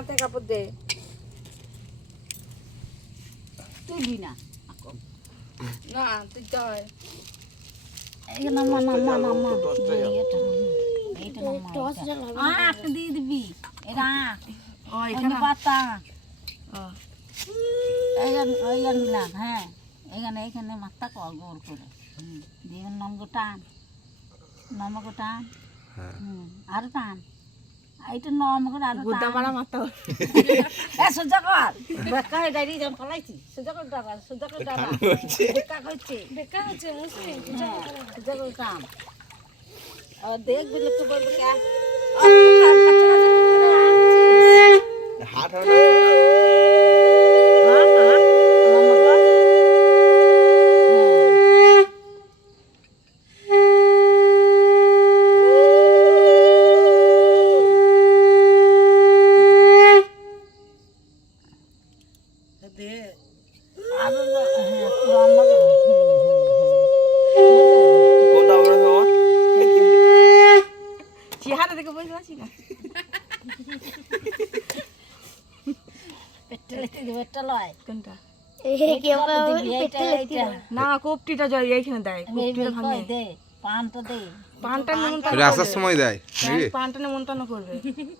মাথায় কাপড় দে। তুই দি না না তুই হয় এই নামা নামা নামা এইটা নামা আখ দিয়ে দিবি এটা এখানে পাতা এইখানে না হ্যাঁ এইখানে মাথা কর গোল করে দিয়ে নম্বর টান আরো টান এইটা নম করে আরো গুদ্দা মারা মাথা এ সোজা কর বেকা হয়ে ডাইরি যখন ফলাইছি সোজা করে ডাবা বেকা হচ্ছে মুসলিম সোজা করে কাম আর দেখ বলে তো বলবে কে হাট না কোপটিটা জয় এইখানে দেয় কোপটিটা ভাঙে দে পানটা দে পানটা নিমন্ত্রণ এটা আসার সময় দেয় নাকি পানটা নিমন্ত্রণ করবে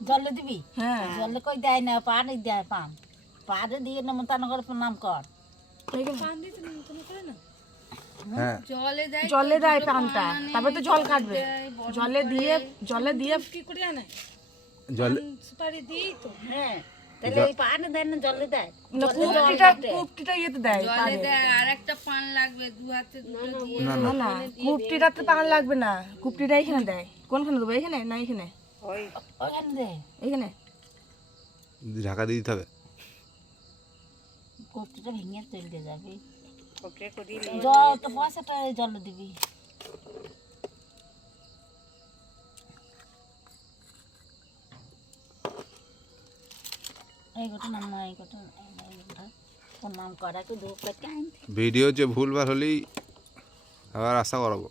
জলে দিবি হ্যাঁ জলে কই দেয় না পানি দেয় পানে দিয়ে নিমন্ত্রণ করে প্রণাম কর হ্যাঁ জলে দেয় পানটা তারপর তো জল কাটবে জলে দিয়ে কি করে আনে জল সুপারি দিই তো হ্যাঁ তাহলে এই পানে দেয় না জলে দেয় কোপটিটা ইয়েতে দেয় জলে দেয় আরেকটা পান লাগবে দু হাতে দুটো দিয়ে না না কোপটিটাতে পান লাগবে না কোপটিটা এখানে দেয় কোনখানে দেবো এখানে না এখানে ওখানে দে এখানে ঢাকা দিয়ে দিতে হবে কোপটিটা ভেঙে তেল দিয়ে যাবি জল তো পয়সাটা জলে দিবি এই গোটা নাম এই গোটা প্রণাম করা তো ধূপ কাটে আনতে ভিডিও যে ভুলভাল হলেই আবার আশা করাবো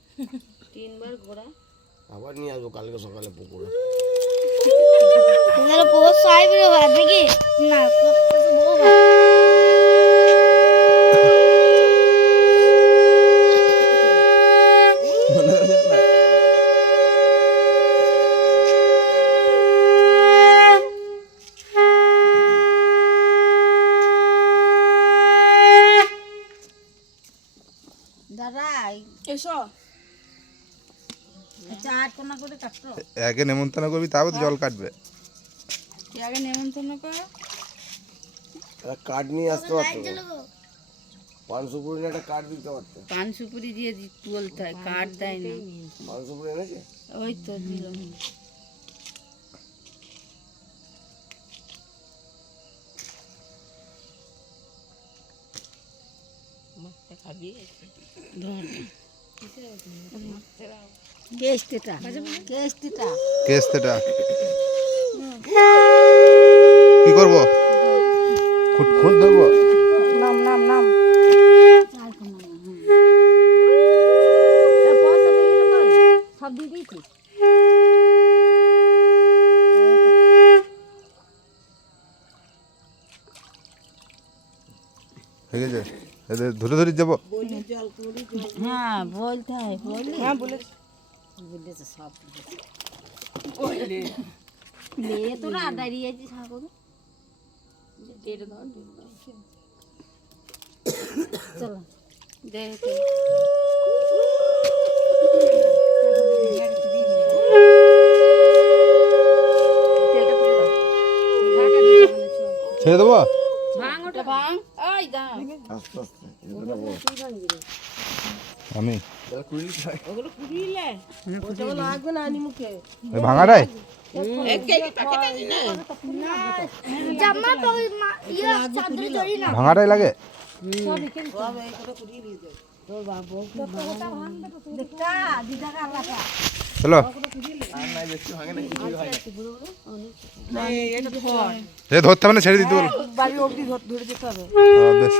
3 বার ঘোরা আবার নিয়ে আসবো কালকে সকালে পুকুরে তোমার বহুত সাইব রে ভাই দেখি না তো বহুত দাদাই এসো চার কোনা করে কাটতো একে নেমন্তন্ন করবি তারপর তো জল কাটবে আগে নেমন্তন্ন কর একটা কার্ড নিয়ে আসতে পারতো পান সুপুরি একটা কার্ড দিতে পারতো পান সুপুরি দিয়ে বলতে হয় কার্ড দেয় না পান সুপুরি এনেছে ওই তো দিলাম কেস্টেটা কেসটা কি করব খুঁট ধরবো নাম নাম নাম সব দিয়ে দিয়েছি ঠিক আছে এদের ধরে ধরে যাবো হ্যাঁ বলতে হয় হ্যাঁ বলে বলেছে সব মেয়ে তোরা দাঁড়িয়েছি সাগর চলো দে ছেড়ে দেবো ভাঙ ওটা ভাঙ ওই দাও আস্তে আস্তে এগুলো বল আমি ওগুলো কুড়িলে ওটা লাগবে না আনি মুখে ওই ভাঙাটাই জামা তো ইয়া চাদর জড়ি না ভাঙাটাই লাগে চলো ধরতে হবে না ছেড়ে দিতে বলো বাড়ি অবধি ধরে যেতে হবে বেশ